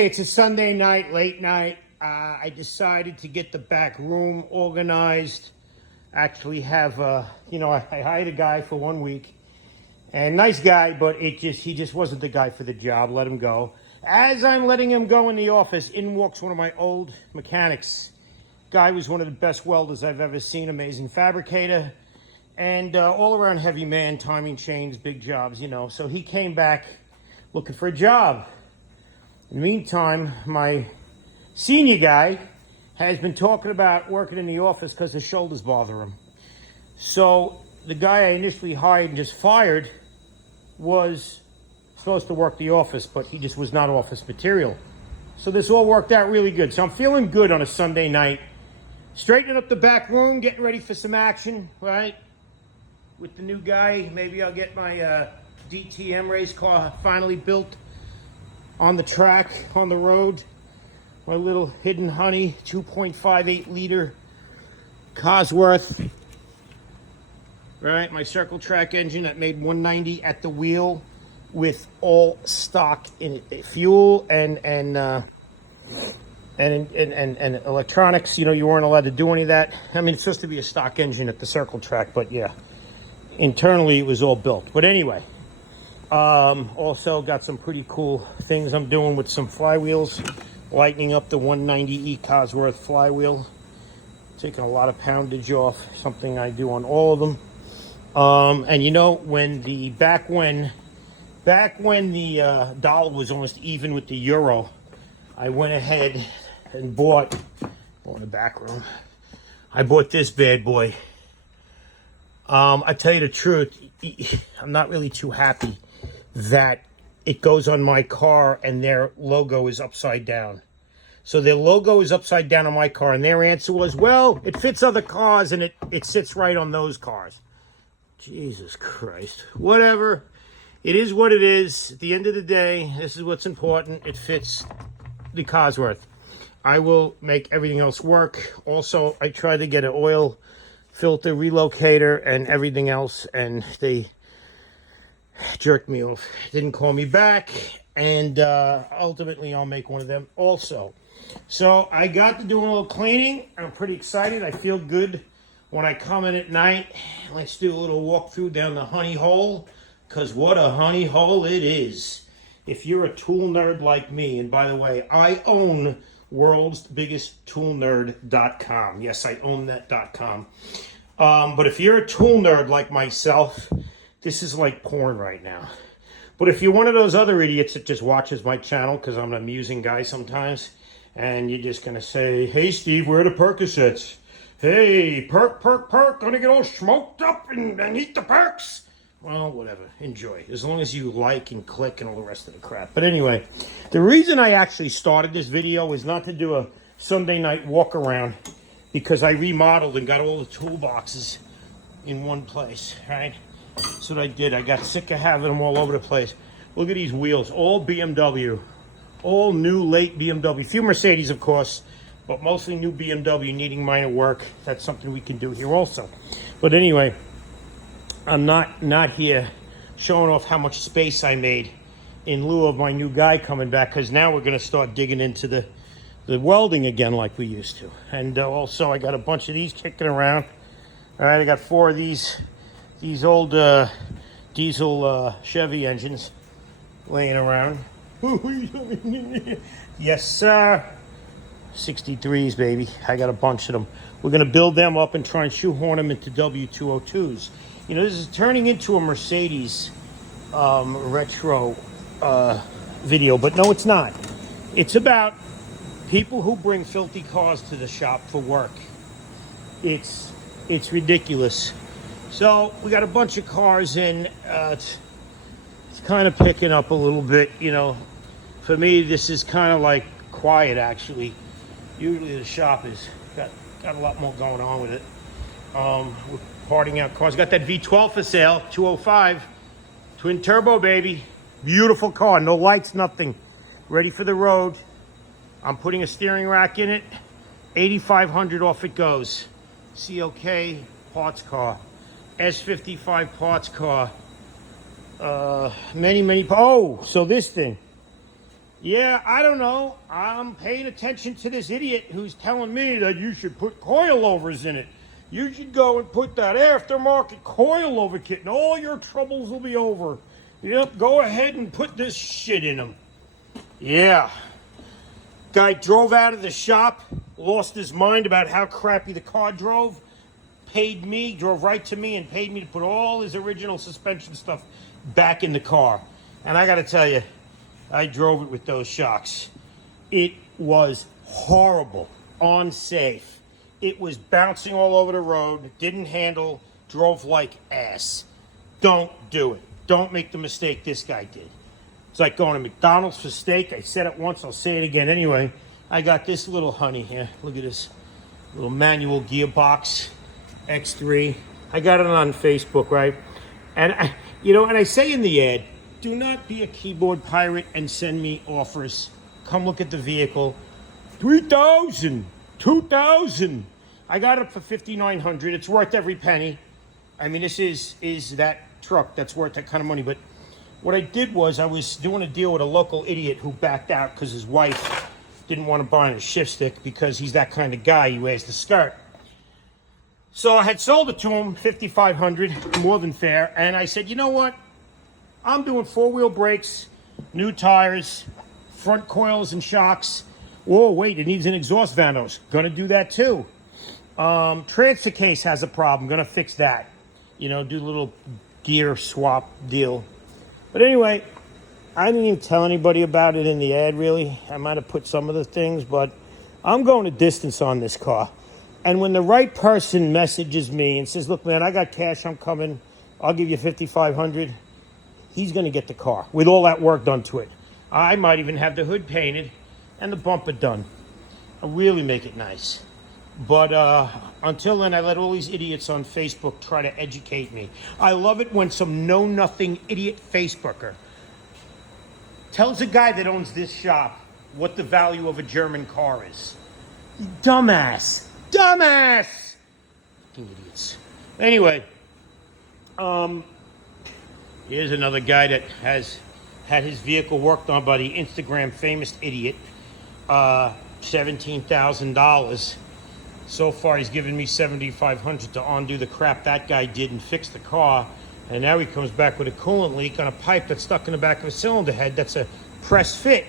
It's a Sunday night, late night. I decided to get the back room organized. Actually have, I hired a guy for 1 week. And nice guy, but he just wasn't the guy for the job. Let him go. As I'm letting him go in the office, in walks one of my old mechanics. Guy was one of the best welders I've ever seen. Amazing fabricator. And all around heavy man, timing chains, big jobs, So he came back looking for a job. In the meantime, my senior guy has been talking about working in the office because his shoulders bother him. So the guy I initially hired and just fired was supposed to work the office, but he just was not office material. So this all worked out really good. So I'm feeling good on a Sunday night. Straightening up the back room, getting ready for some action, right? With the new guy, maybe I'll get my DTM race car finally built on the track, on the road. My little hidden honey, 2.58 liter Cosworth. Right, my circle track engine that made 190 at the wheel with all stock in it, fuel and electronics. You weren't allowed to do any of that. I mean, it's supposed to be a stock engine at the circle track, but yeah, internally it was all built. But anyway, also got some pretty cool things I'm doing with some flywheels, lightening up the 190E Cosworth flywheel, taking a lot of poundage off, something I do on all of them. And back when the dollar was almost even with the euro, I went ahead and bought in the back room. I bought this bad boy. I tell you the truth, I'm not really too happy that it goes on my car and their logo is upside down. So their logo is upside down on my car, and their answer was, well, it fits other cars and it sits right on those cars. Jesus Christ. Whatever. It is what it is. At the end of the day, this is what's important. It fits the Cosworth. I will make everything else work. Also, I tried to get an oil filter relocator and everything else, and they jerked me off. Didn't call me back, and ultimately I'll make one of them also. So I got to do a little cleaning. I'm pretty excited. I feel good when I come in at night. Let's do a little walkthrough down the honey hole, because what a honey hole it is. If you're a tool nerd like me, and by the way, I own worldsbiggesttoolnerd.com. Yes, I own that .com. But if you're a tool nerd like myself, this is like porn right now. But if you're one of those other idiots that just watches my channel, because I'm an amusing guy sometimes, and you're just going to say, hey, Steve, where are the Percocets? Hey, perk, gonna get all smoked up and eat the perks. Well, whatever, enjoy. As long as you like and click and all the rest of the crap. But anyway, the reason I actually started this video is not to do a Sunday night walk around, because I remodeled and got all the toolboxes in one place, right? That's what I did. I got sick of having them all over the place. Look at these wheels, all BMW, all new late BMW. Few Mercedes, of course, but mostly new BMW needing minor work. That's something we can do here also. But anyway, I'm not here showing off how much space I made in lieu of my new guy coming back, because now we're going to start digging into the welding again like we used to. And also I got a bunch of these kicking around. All right, I got 4 of these old diesel Chevy engines laying around. Yes, sir. 63s, baby. I got a bunch of them. We're going to build them up and try and shoehorn them into W202s. This is turning into a Mercedes retro video, but no, it's not. It's about people who bring filthy cars to the shop for work. It's ridiculous. So we got a bunch of cars in. It's kind of picking up a little bit. For me, this is kind of like quiet, actually. Usually the shop is got a lot more going on with it. We're parting out cars. Got that V12 for sale, 205, twin turbo, baby. Beautiful car, no lights, nothing. Ready for the road. I'm putting a steering rack in it. 8,500 off it goes. COK parts car, S55 parts car. So this thing. Yeah, I don't know. I'm paying attention to this idiot who's telling me that you should put coilovers in it. You should go and put that aftermarket coilover kit and all your troubles will be over. Yep, go ahead and put this shit in them. Yeah. Guy drove out of the shop, lost his mind about how crappy the car drove, paid me, drove right to me and paid me to put all his original suspension stuff back in the car. And I gotta tell you, I drove it with those shocks. It was horrible, unsafe. It was bouncing all over the road, didn't handle, drove like ass. Don't do it. Don't make the mistake this guy did. It's like going to McDonald's for steak. I said it once, I'll say it again. Anyway, I got this little honey here. Look at this little manual gearbox, X3. I got it on Facebook, right? And I say in the ad, do not be a keyboard pirate and send me offers. Come look at the vehicle. 3,000, 2,000. I got it for 5,900. It's worth every penny. I mean, this is that truck that's worth that kind of money. But what I did was I was doing a deal with a local idiot who backed out because his wife didn't want to buy a shift stick because he's that kind of guy. He wears the skirt. So I had sold it to him, 5,500, more than fair. And I said, you know what? I'm doing four-wheel brakes, new tires, front coils and shocks. Whoa, wait, it needs an exhaust vanos. Gonna do that too. Transfer case has a problem. Gonna fix that. Do a little gear swap deal. But anyway, I didn't even tell anybody about it in the ad, really. I might have put some of the things, but I'm going a distance on this car. And when the right person messages me and says, look, man, I got cash, I'm coming. I'll give you 5,500. He's going to get the car with all that work done to it. I might even have the hood painted and the bumper done. I'll really make it nice. But until then, I let all these idiots on Facebook try to educate me. I love it when some know-nothing idiot Facebooker tells a guy that owns this shop what the value of a German car is. Dumbass. Dumbass! Fucking idiots. Anyway, here's another guy that has had his vehicle worked on by the Instagram famous idiot. $17,000. So far, he's given me $7,500 to undo the crap that guy did and fix the car. And now he comes back with a coolant leak on a pipe that's stuck in the back of a cylinder head. That's a press fit.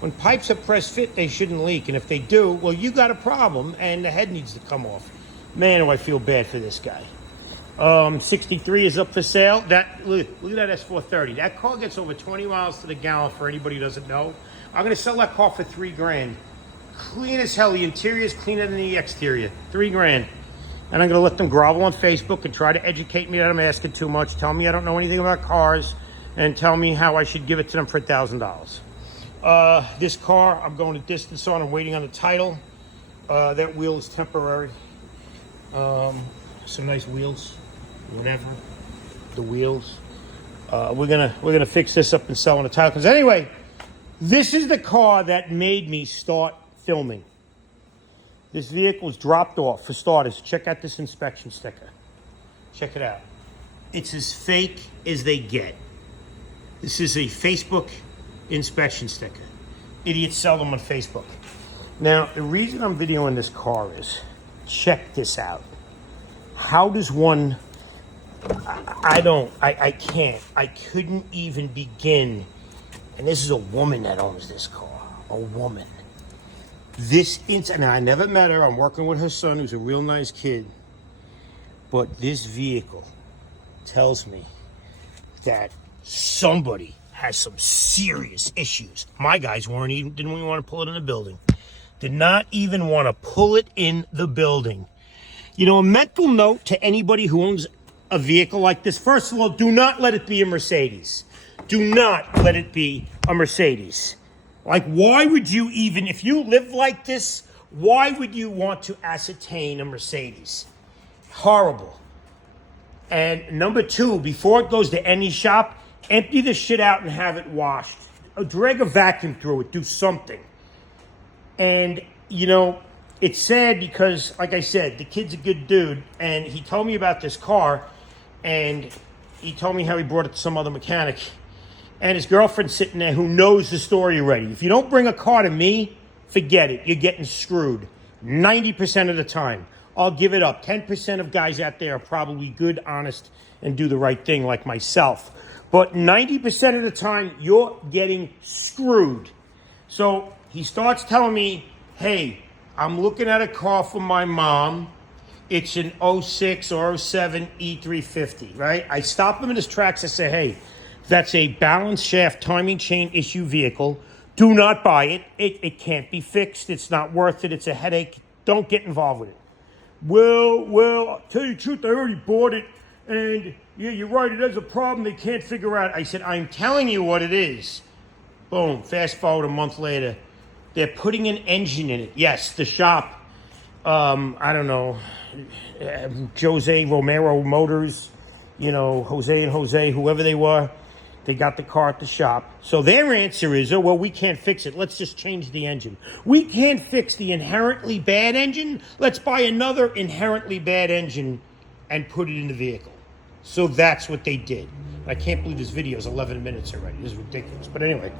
When pipes are press fit, they shouldn't leak. And if they do, well, you got a problem and the head needs to come off. Man, do I feel bad for this guy. 63 is up for sale. Look at that S430. That car gets over 20 miles to the gallon for anybody who doesn't know. I'm going to sell that car for $3,000. Clean as hell. The interior is cleaner than the exterior. $3,000. And I'm going to let them grovel on Facebook and try to educate me that I'm asking too much. Tell me I don't know anything about cars. And tell me how I should give it to them for $1,000. This car, I'm going a distance on. I'm waiting on the title. That wheel is temporary. Some nice wheels. Whatever. The wheels. We're gonna fix this up and sell on the title. Because anyway, this is the car that made me start filming. This vehicle was dropped off. For starters, check out this inspection sticker. Check it out. It's as fake as they get. This is a Facebook inspection sticker. Idiots sell them on Facebook. Now, the reason I'm videoing this car is, check this out. How does one... I can't. I couldn't even begin. And this is a woman that owns this car. A woman. And I never met her. I'm working with her son, who's a real nice kid. But this vehicle tells me that somebody has some serious issues. My guys didn't even want to pull it in the building. Did not even want to pull it in the building. A mental note to anybody who owns a vehicle like this. First of all, do not let it be a Mercedes. Do not let it be a Mercedes. Like, why would you even, if you live like this, why would you want to ascertain a Mercedes? Horrible. And number two, before it goes to any shop, empty the shit out and have it washed. Drag a vacuum through it. Do something. And, it's sad because, like I said, the kid's a good dude. And he told me about this car. And he told me how he brought it to some other mechanic. and his girlfriend sitting there who knows the story already. If you don't bring a car to me, forget it. You're getting screwed 90% of the time. I'll give it up. 10% of guys out there are probably good, honest, and do the right thing like myself. But 90% of the time, you're getting screwed. So he starts telling me, hey, I'm looking at a car for my mom. It's an 06 or 07 E350, right? I stop him in his tracks. I say, hey, that's a balance shaft timing chain issue vehicle. Do not buy it. It can't be fixed. It's not worth it. It's a headache. Don't get involved with it. Well, tell you the truth, I already bought it. And yeah, you're right, it has a problem they can't figure out. I said, I'm telling you what it is. Boom, fast forward a month later. They're putting an engine in it. Yes, the shop, I don't know, Jose Romero Motors, Jose and Jose, whoever they were, they got the car at the shop. So their answer is, oh, well, we can't fix it. Let's just change the engine. We can't fix the inherently bad engine. Let's buy another inherently bad engine and put it in the vehicle. So that's what they did. I can't believe this video is 11 minutes already. This is ridiculous. But anyway,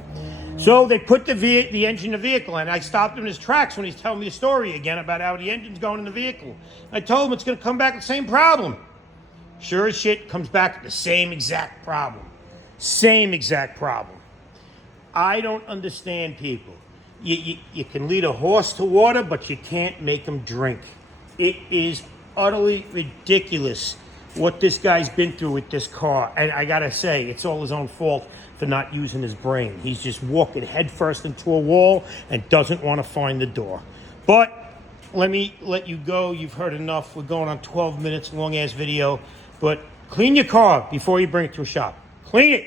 so they put the engine in the vehicle, and I stopped him in his tracks when he's telling me the story again about how the engine's going in the vehicle. I told him it's going to come back with the same problem. Sure as shit, comes back with the same exact problem. Same exact problem. I don't understand people. You can lead a horse to water, but you can't make him drink. It is utterly ridiculous what this guy's been through with this car. And I gotta say, it's all his own fault for not using his brain. He's just walking headfirst into a wall and doesn't want to find the door. But let me let you go. You've heard enough. We're going on 12 minutes, long-ass video. But clean your car before you bring it to a shop. Clean it.